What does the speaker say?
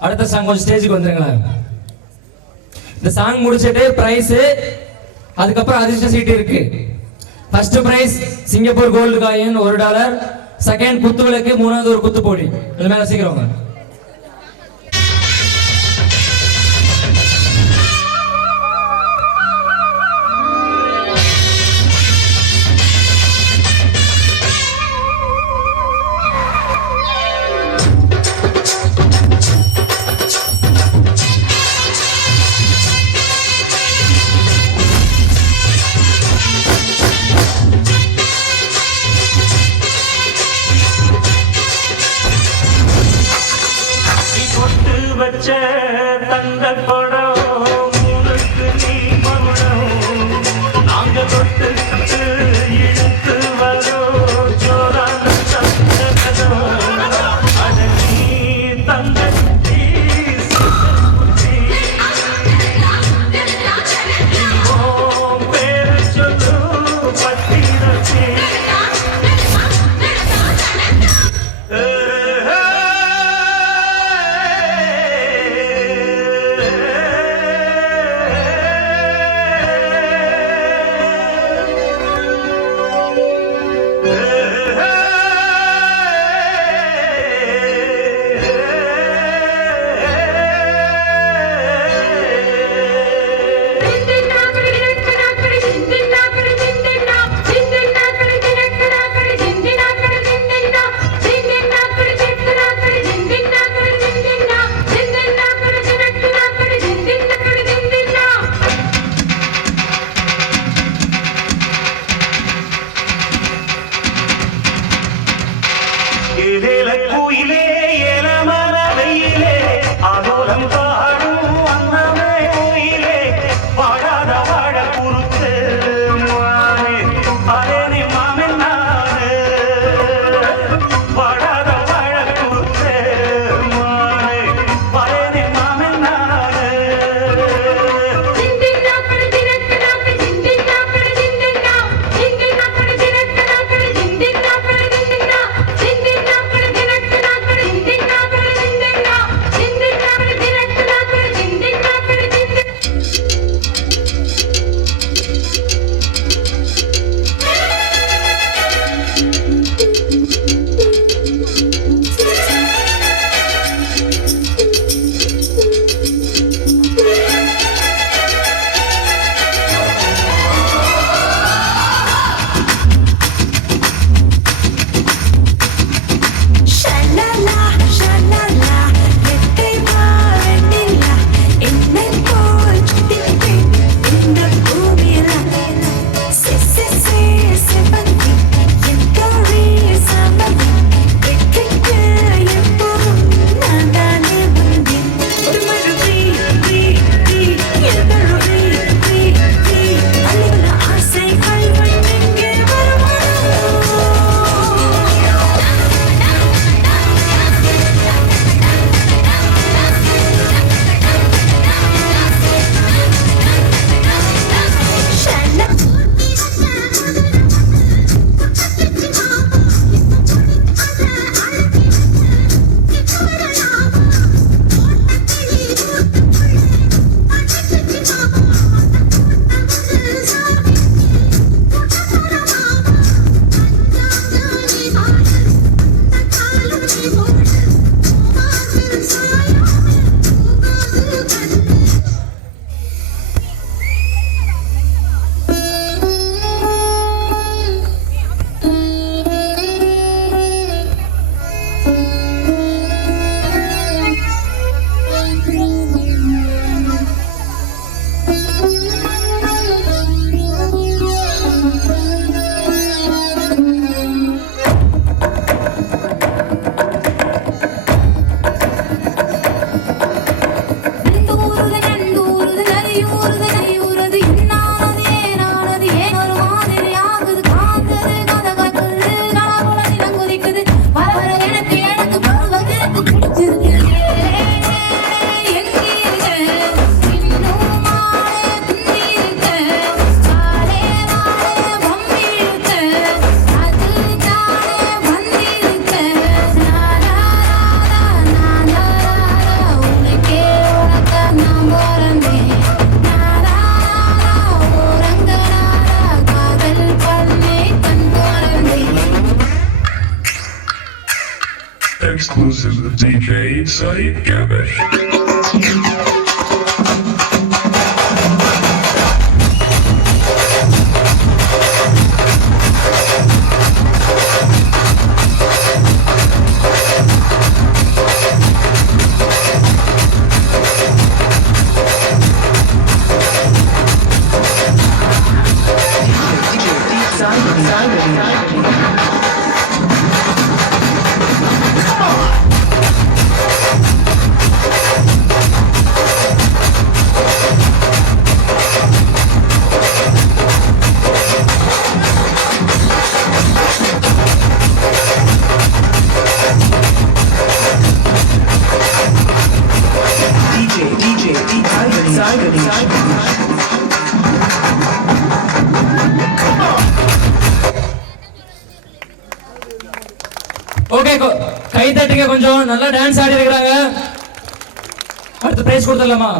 அடுத்த சாங் கொஞ்சம் ஸ்டேஜுக்கு வந்துருங்களா இந்த சாங் முடிச்சிட்டு பிரைஸ் அதுக்கப்புறம் அதிர்ஷ்ட சீட்டு இருக்கு. First prize Singapore gold coin ஒரு டாலர் செகண்ட் குத்து விளக்கு மூணாவது ஒரு குத்து போடி இது மேல சீக்கிரம் தந்த குடம் உனக்கு நீ மகுடம் நாங்கள் தொட்டு exclusive DJ Site Cabbage. Okay கை தட்டுங்க கொஞ்சம். நல்லா டான்ஸ் ஆடி இருக்கிறாங்க அடுத்து பிரைஸ் கொடுத்துடலாமா?